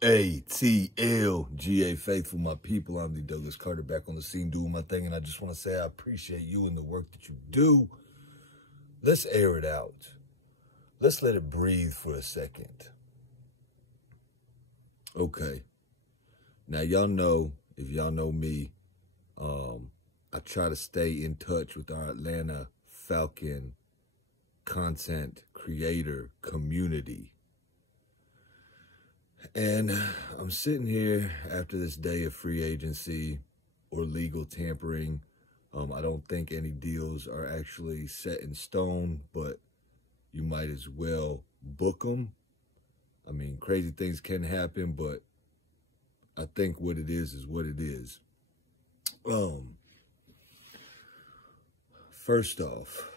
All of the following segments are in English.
ATL.GA faithful, my people. I'm the Douglas Carter, back on the scene doing my thing, and I just want to say I appreciate you and the work that you do. Let's air it out. Let's let it breathe for a second. Okay. Now, y'all know, if y'all know me, I try to stay in touch with our Atlanta Falcon content creator community. And I'm sitting here after this day of free agency or legal tampering. I don't think any deals are actually set in stone, but you might as well book them. I mean, crazy things can happen, but I think what it is what it is. First off,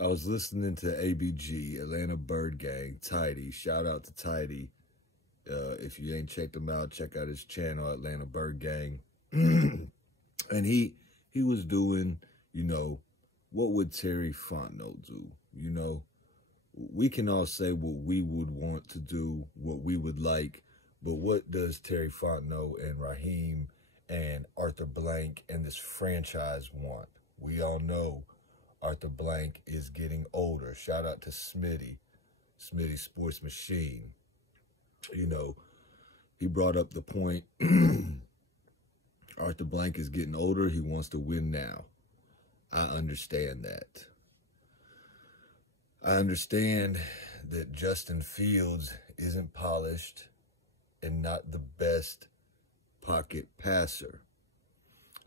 I was listening to ABG, Atlanta Bird Gang, Tidy. Shout out to Tidy. If you ain't checked him out, check out his channel, Atlanta Bird Gang. And he was doing, you know, what would Terry Fontenot do? You know, we can all say what we would want to do, what we would like, but what does Terry Fontenot and Raheem and Arthur Blank and this franchise want? We all know Arthur Blank is getting older. Shout out to Smitty Sports Machine. You know, he brought up the point, Arthur Blank is getting older. He wants to win now. I understand that. I understand that Justin Fields isn't polished and not the best pocket passer.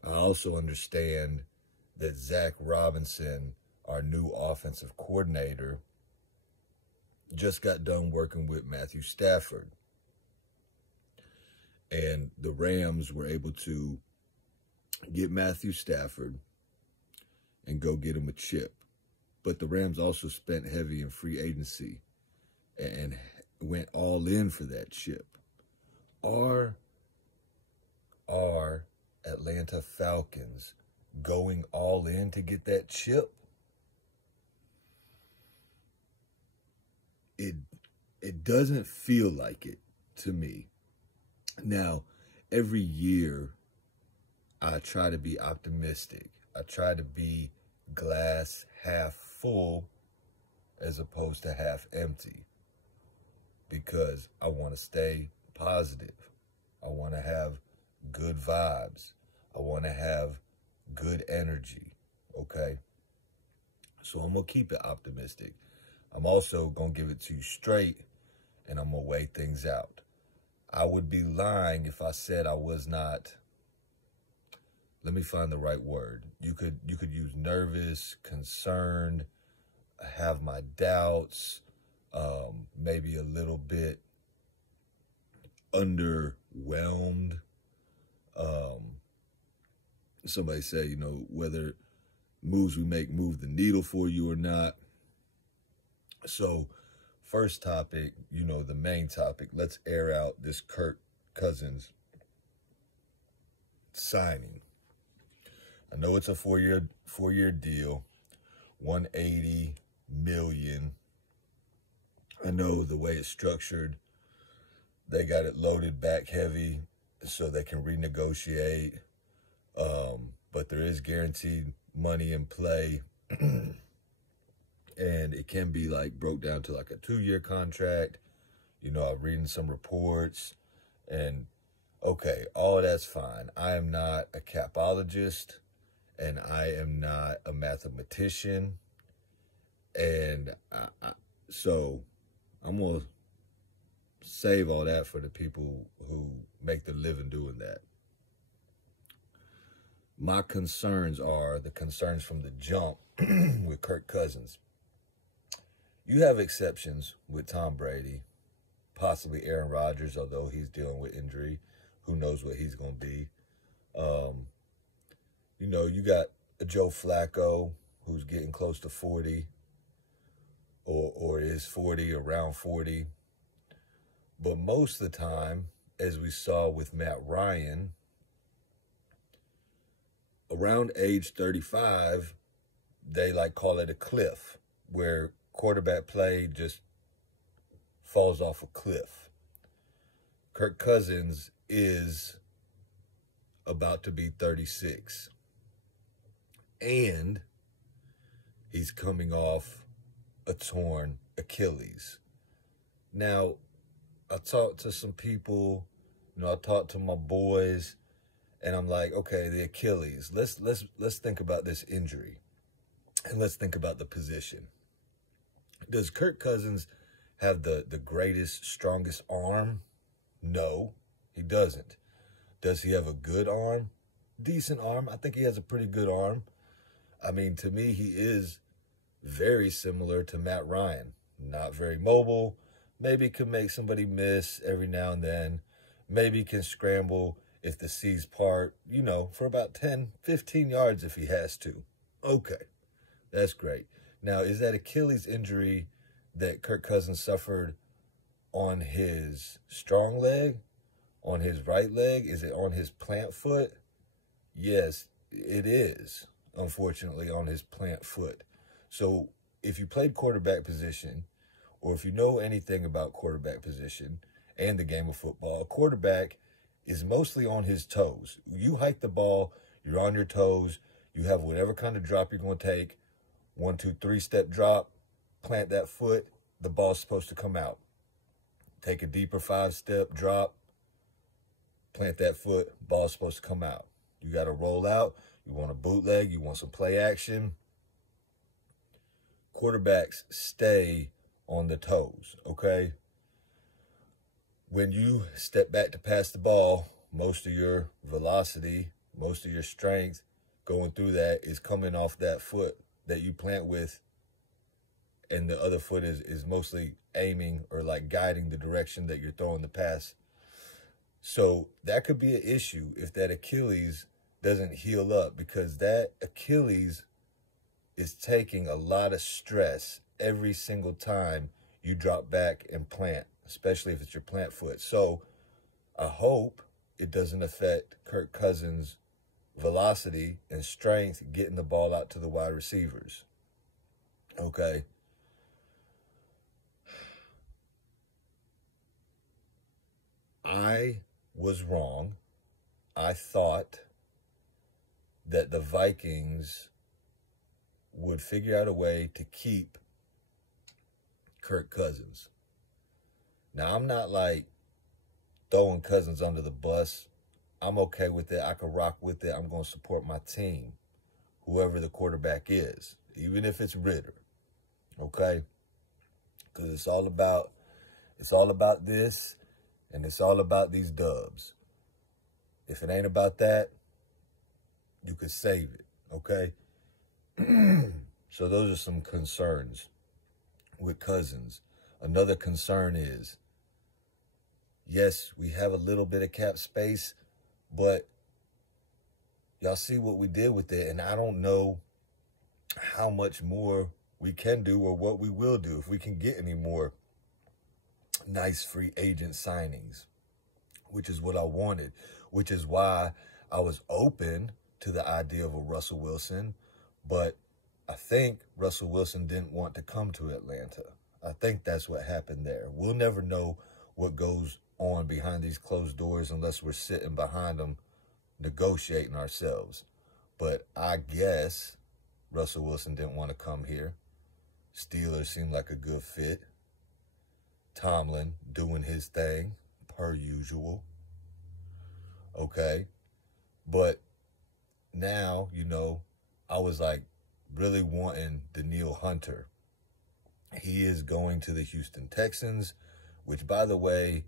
I also understand that Zach Robinson, our new offensive coordinator, just got done working with Matthew Stafford. And the Rams were able to get Matthew Stafford and go get him a chip. But the Rams also spent heavy in free agency and went all in for that chip. Are Atlanta Falcons going all in to get that chip? It doesn't feel like it to me. Now, every year I try to be optimistic. I try to be glass half full as opposed to half empty, because I want to stay positive. I want to have good vibes. I want to have good energy, okay? So I'm going to keep it optimistic. I'm also going to give it to you straight, and I'm going to weigh things out. I would be lying if I said I was not, let me find the right word. You could use nervous, concerned, have my doubts, maybe a little bit underwhelmed. Somebody said, you know, whether moves we make move the needle for you or not. So, first topic, you know, the main topic, let's air out this Kirk Cousins signing. I know it's a four-year deal, $180 million. I know the way it's structured, they got it loaded back heavy so they can renegotiate. But there is guaranteed money in play. And it can be like broke down to like a 2-year contract. You know, I'm reading some reports, and okay, all that's fine. I am not a capologist, and I am not a mathematician. And so I'm going to save all that for the people who make the living doing that. My concerns are the concerns from the jump with Kirk Cousins. You have exceptions with Tom Brady, possibly Aaron Rodgers, although he's dealing with injury. Who knows what he's going to be. You know, you got a Joe Flacco who's getting close to 40 or is 40, around 40. But most of the time, as we saw with Matt Ryan, around age 35, they like call it a cliff, where quarterback play just falls off a cliff. Kirk Cousins is about to be 36. And he's coming off a torn Achilles. Now, I talked to some people, I talked to my boys, and I'm like, okay, the Achilles. Let's think about this injury, and let's think about the position. Does Kirk Cousins have the greatest, strongest arm? No, he doesn't. Does he have a good arm? Decent arm. I think he has a pretty good arm. I mean, to me, he is very similar to Matt Ryan. Not very mobile. Maybe can make somebody miss every now and then. Maybe can scramble if the seas part, for about 10, 15 yards if he has to. Okay, that's great. Now, is that Achilles injury that Kirk Cousins suffered on his strong leg, on his right leg? Is it on his plant foot? Yes, it is, unfortunately, on his plant foot. So if you played quarterback position, or if you know anything about quarterback position and the game of football, a quarterback is mostly on his toes. You hike the ball, you're on your toes, you have whatever kind of drop you're going to take, 1, 2, 3-step drop, plant that foot, the ball's supposed to come out. Take a deeper 5-step drop, plant that foot, ball's supposed to come out. You got to roll out, you want a bootleg, you want some play action. Quarterbacks stay on the toes, okay? When you step back to pass the ball, most of your velocity, most of your strength going through that is coming off that foot that you plant with, and the other foot is mostly aiming or like guiding the direction that you're throwing the pass. So that could be an issue if that Achilles doesn't heal up, because that Achilles is taking a lot of stress every single time you drop back and plant, especially if it's your plant foot. So I hope it doesn't affect Kirk Cousins' velocity and strength getting the ball out to the wide receivers. Okay. I was wrong. I thought that the Vikings would figure out a way to keep Kirk Cousins. Now, I'm not like throwing Cousins under the bus. I'm okay with it. I can rock with it. I'm going to support my team, whoever the quarterback is, even if it's Ritter. Okay? Because it's all about this, and it's all about these dubs. If it ain't about that, you could save it. Okay? So those are some concerns with Cousins. Another concern is, yes, we have a little bit of cap space, but y'all see what we did with it, and I don't know how much more we can do or what we will do, if we can get any more nice free agent signings, which is what I wanted, which is why I was open to the idea of a Russell Wilson, but I think Russell Wilson didn't want to come to Atlanta. I think that's what happened there. We'll never know what goes on behind these closed doors unless we're sitting behind them negotiating ourselves. But I guess Russell Wilson didn't want to come here. Steelers seemed like a good fit. Tomlin doing his thing, per usual. Okay. But now, I was like really wanting Danielle Hunter. He is going to the Houston Texans, which, by the way,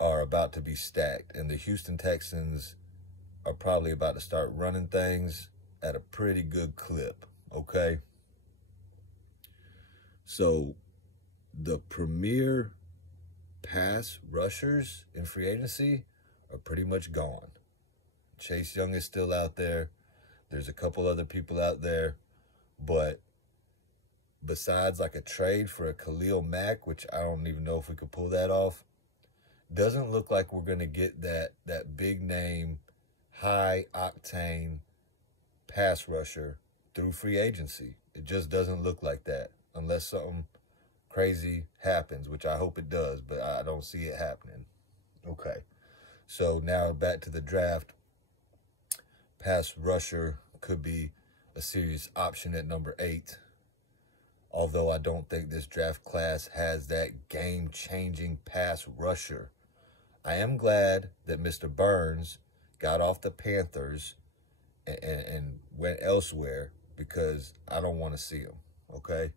are about to be stacked. And the Houston Texans are probably about to start running things at a pretty good clip, okay? So the premier pass rushers in free agency are pretty much gone. Chase Young is still out there. There's a couple other people out there. But besides like a trade for a Khalil Mack, which I don't even know if we could pull that off, doesn't look like we're going to get that big name, high octane pass rusher through free agency. It just doesn't look like that unless something crazy happens, which I hope it does, but I don't see it happening. Okay. So now back to the draft. Pass rusher could be a serious option at number 8. Although I don't think this draft class has that game-changing pass rusher. I am glad that Mr. Burns got off the Panthers and went elsewhere, because I don't want to see him, okay?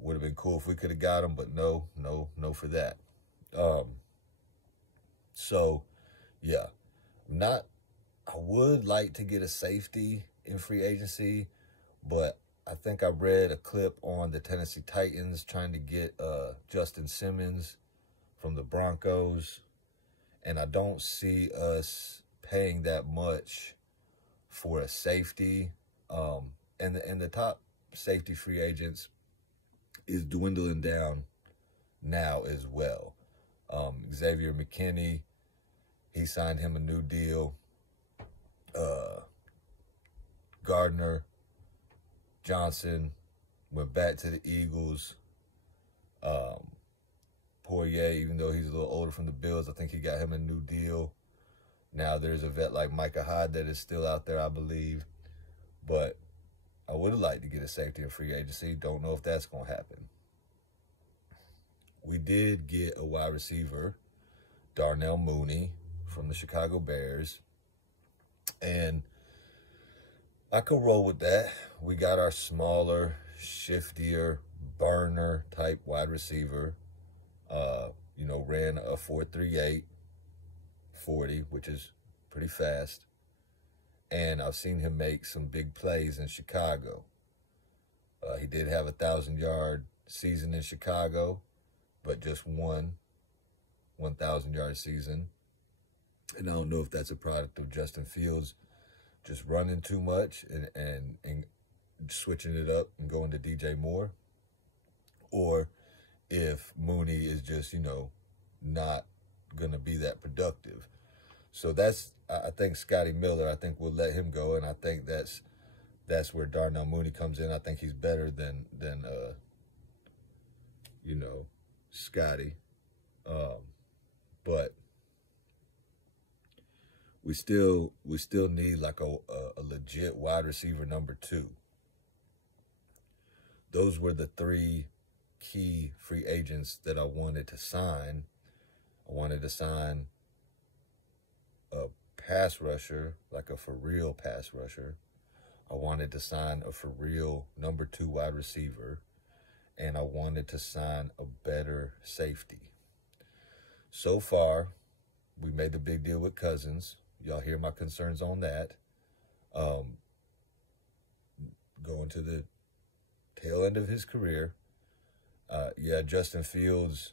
Would have been cool if we could have got him, but no for that. So, yeah. I would like to get a safety in free agency, but I think I read a clip on the Tennessee Titans trying to get Justin Simmons from the Broncos, and I don't see us paying that much for a safety. And the top safety free agents is dwindling down now as well. Xavier McKinney, he signed him a new deal. Gardner Johnson went back to the Eagles. Poirier, even though he's a little older from the Bills, I think he got him a new deal. Now there's a vet like Micah Hyde that is still out there, I believe. But I would have liked to get a safety in free agency. Don't know if that's going to happen. We did get a wide receiver, Darnell Mooney, from the Chicago Bears. And I could roll with that. We got our smaller, shiftier, burner type wide receiver. Ran a 4.38 40, which is pretty fast. And I've seen him make some big plays in Chicago. He did have a 1,000-yard season in Chicago, but just one 1,000-yard season. And I don't know if that's a product of Justin Fields just running too much and switching it up and going to DJ Moore, or if Mooney is just, not going to be that productive. So I think Scotty Miller, I think we'll let him go, and I think that's where Darnell Mooney comes in. I think he's better than Scotty. But we still need like a legit wide receiver number 2. Those were the 3 key free agents that I wanted to sign. I wanted to sign a pass rusher, like a for real pass rusher. I wanted to sign a for real number 2 wide receiver, and I wanted to sign a better safety. So far, we made the big deal with Cousins. Y'all hear my concerns on that. Going to the tail end of his career. Justin Fields,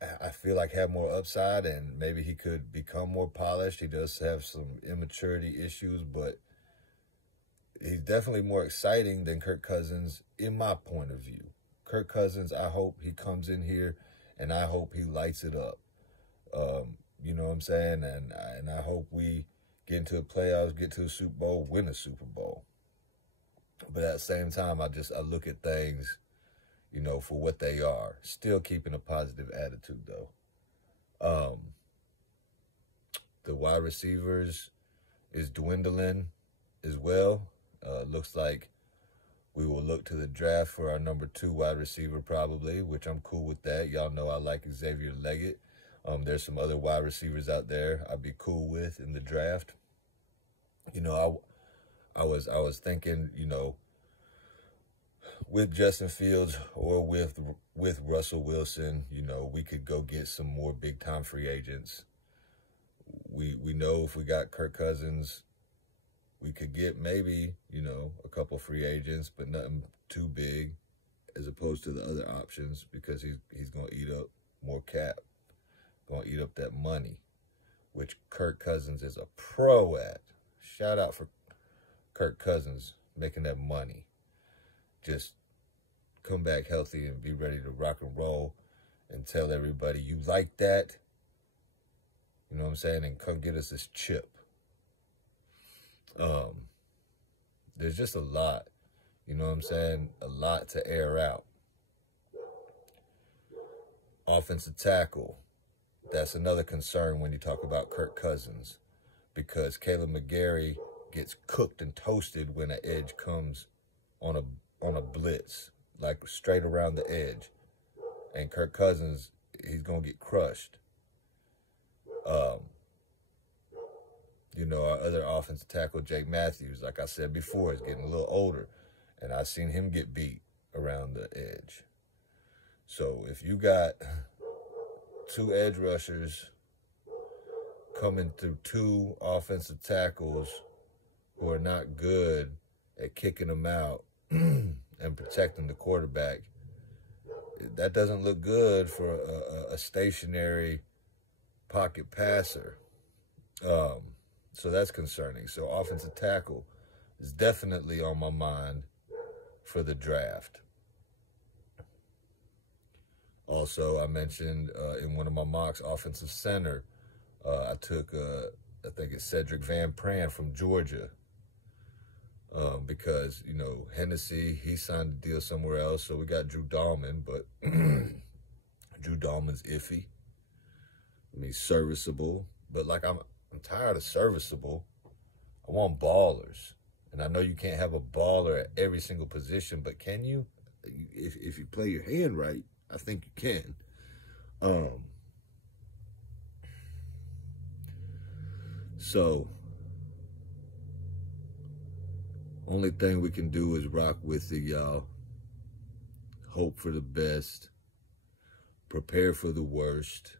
I feel like had more upside, and maybe he could become more polished. He does have some immaturity issues, but he's definitely more exciting than Kirk Cousins in my point of view. Kirk Cousins, I hope he comes in here and I hope he lights it up. You know what I'm saying? And I hope we get into the playoffs, get to a Super Bowl, win a Super Bowl. But at the same time, I look at things, for what they are. Still keeping a positive attitude, though. The wide receivers is dwindling as well. Looks like we will look to the draft for our number 2 wide receiver probably, which I'm cool with that. Y'all know I like Xavier Leggett. There's some other wide receivers out there I'd be cool with in the draft. I was thinking, with Justin Fields or with Russell Wilson, we could go get some more big-time free agents. We know if we got Kirk Cousins, we could get maybe, a couple free agents, but nothing too big as opposed to the other options, because he's going to eat up more cap, going to eat up that money, which Kirk Cousins is a pro at. Shout out for Kirk Cousins making that money. Just come back healthy and be ready to rock and roll and tell everybody you like that. You know what I'm saying? And come get us this chip. There's just a lot, you know what I'm saying? A lot to air out. Offensive tackle. That's another concern when you talk about Kirk Cousins, because Caleb McGarry gets cooked and toasted when an edge comes on a blitz, like straight around the edge. And Kirk Cousins, he's going to get crushed. You know, our other offensive tackle, Jake Matthews, like I said before, is getting a little older. And I've seen him get beat around the edge. So if you got two edge rushers coming through two offensive tackles who are not good at kicking them out and protecting the quarterback, that doesn't look good for a stationary pocket passer. So that's concerning. So offensive tackle is definitely on my mind for the draft. Also, I mentioned in one of my mocks, offensive center. I took, I think it's Cedric Van Pran from Georgia. Because, you know, Hennessy, he signed a deal somewhere else. So we got Drew Dahlman, but Drew Dahlman's iffy. I mean, serviceable. But, like, I'm tired of serviceable. I want ballers. And I know you can't have a baller at every single position, but can you? If you play your hand right, I think you can. So, only thing we can do is rock with it, y'all. Hope for the best. Prepare for the worst.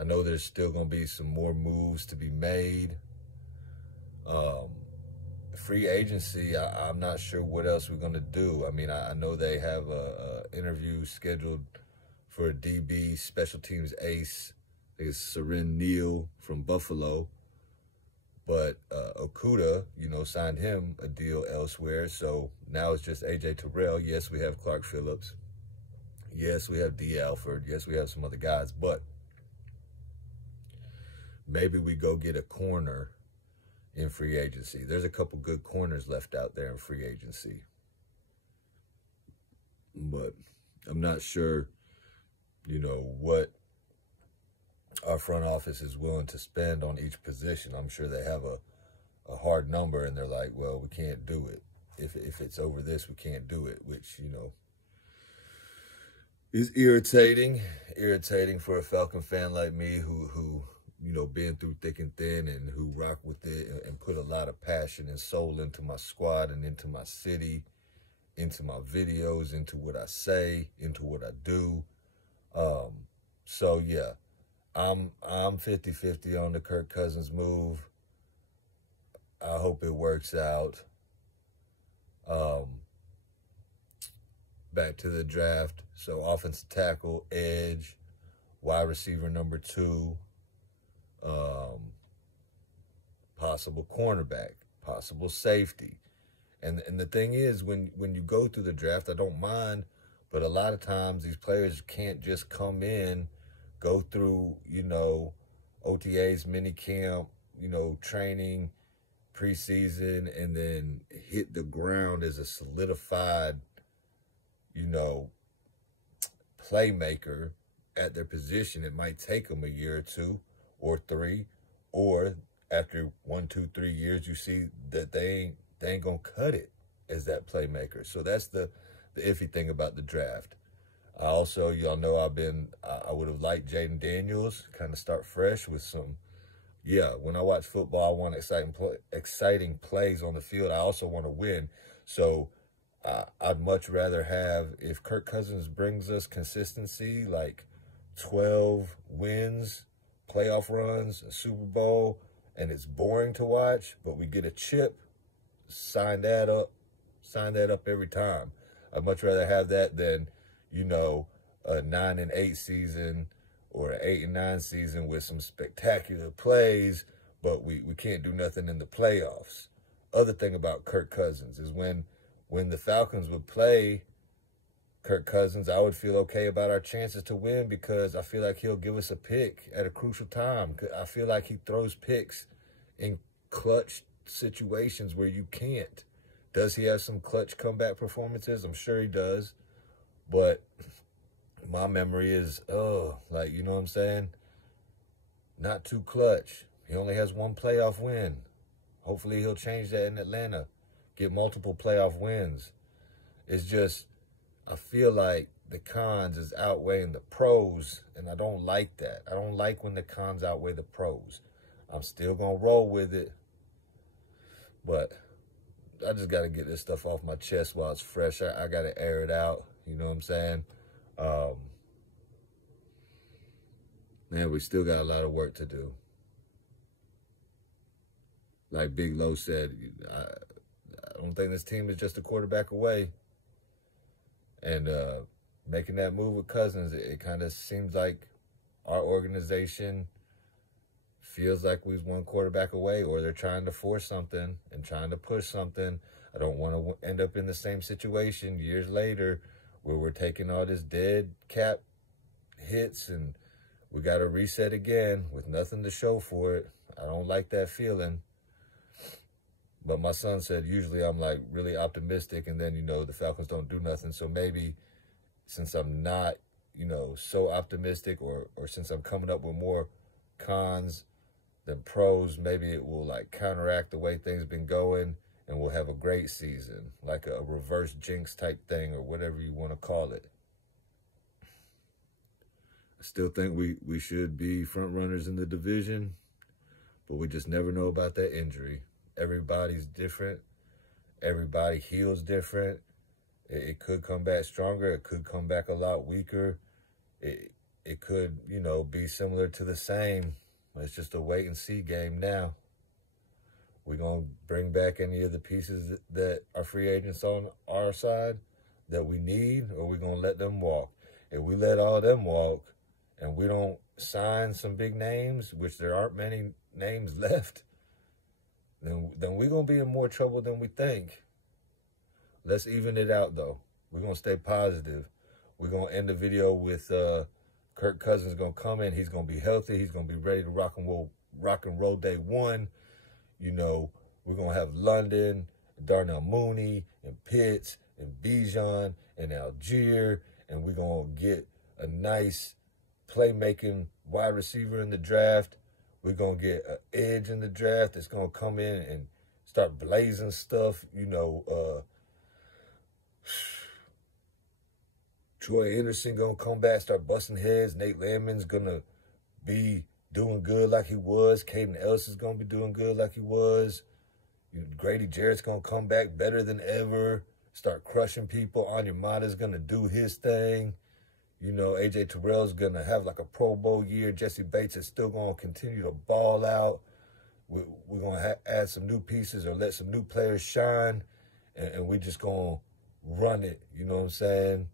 I know there's still going to be some more moves to be made. Free agency, I'm not sure what else we're going to do. I mean, I know they have a interview scheduled for a DB special teams ace. I think it's Seren Neal from Buffalo. But Okuda, you know, signed him a deal elsewhere. So now it's just A.J. Terrell. Yes, we have Clark Phillips. Yes, we have D. Alford. Yes, we have some other guys. But maybe we go get a corner in free agency. There's a couple good corners left out there in free agency. But I'm not sure, you know, what our front office is willing to spend on each position. I'm sure they have a hard number, and they're like, well, we can't do it. If it's over this, we can't do it, which, you know, is irritating for a Falcon fan like me who you know, been through thick and thin and who rock with it and put a lot of passion and soul into my squad and into my city, into my videos, into what I say, into what I do. So, yeah, I'm 50-50 on the Kirk Cousins move. I hope it works out. Back to the draft. So, offensive tackle, edge, wide receiver number 2, possible cornerback, possible safety. And the thing is, when you go through the draft, I don't mind, but a lot of times these players can't just come in, go through, you know, OTAs, mini camp, you know, training, preseason, and then hit the ground as a solidified, you know, playmaker at their position. It might take them a year or 2 or 3, or after 1, 2, 3 years, you see that they ain't gonna cut it as that playmaker. So that's the iffy thing about the draft. I also, y'all know I would have liked Jaden Daniels, kind of start fresh with some, yeah, when I watch football, I want exciting plays on the field. I also want to win. So I'd much rather have, if Kirk Cousins brings us consistency, like 12 wins, playoff runs, a Super Bowl, and it's boring to watch, but we get a chip, sign that up every time. I'd much rather have that than, you know, a 9-8 season or an 8-9 season with some spectacular plays, but we can't do nothing in the playoffs. Other thing about Kirk Cousins is when the Falcons would play Kirk Cousins, I would feel okay about our chances to win, because I feel like he'll give us a pick at a crucial time. I feel like he throws picks in clutch situations where you can't. Does he have some clutch comeback performances? I'm sure he does. But my memory is, like, you know what I'm saying? Not too clutch. He only has one playoff win. Hopefully he'll change that in Atlanta. Get multiple playoff wins. It's just, I feel like the cons is outweighing the pros, and I don't like that. I don't like when the cons outweigh the pros. I'm still going to roll with it, but I just got to get this stuff off my chest while it's fresh. I got to air it out, you know what I'm saying? Man, we still got a lot of work to do. Like Big Low said, I don't think this team is just a quarterback away. And making that move with Cousins, it kind of seems like our organization feels like we're one quarterback away, or they're trying to force something and trying to push something. I don't want to end up in the same situation years later where we're taking all this dead cap hits and we got to reset again with nothing to show for it. I don't like that feeling. But my son said usually I'm like really optimistic, and then, you know, the Falcons don't do nothing. So maybe since I'm not, you know, so optimistic, or since I'm coming up with more cons than pros, maybe it will like counteract the way things been going, and we'll have a great season, like a reverse jinx type thing, or whatever you want to call it. I still think we should be front runners in the division, but we just never know about that injury. Everybody's different. Everybody heals different. It could come back stronger. It could come back a lot weaker. It could, you know, be similar to the same. It's just a wait and see game now. We're going to bring back any of the pieces that are free agents on our side that we need, or we're going to let them walk. If we let all them walk and we don't sign some big names, which there aren't many names left, then we're going to be in more trouble than we think. Let's even it out, though. We're going to stay positive. We're going to end the video with Kirk Cousins going to come in. He's going to be healthy. He's going to be ready to rock and roll day one. You know, we're going to have London, Darnell Mooney, and Pitts, and Bijan, and Algier, and we're going to get a nice playmaking wide receiver in the draft. We're going to get an edge in the draft that's going to come in and start blazing stuff. You know, Troy Anderson going to come back, start busting heads. Nate Landman's going to be doing good like he was. Caden Ellis is going to be doing good like he was. Grady Jarrett's going to come back better than ever, start crushing people. Onyemata's going to do his thing. You know, A.J. Terrell's going to have like a Pro Bowl year. Jesse Bates is still going to continue to ball out. We're going to add some new pieces or let some new players shine, and we're just going to run it, you know what I'm saying,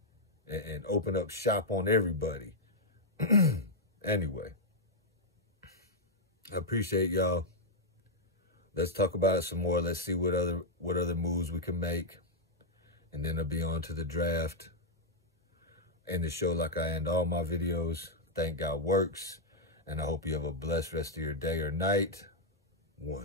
and open up shop on everybody. Anyway, I appreciate y'all. Let's talk about it some more. Let's see what other moves we can make, and then I'll be on to the draft. End the show like I end all my videos. Thank God works. And I hope you have a blessed rest of your day or night. 1.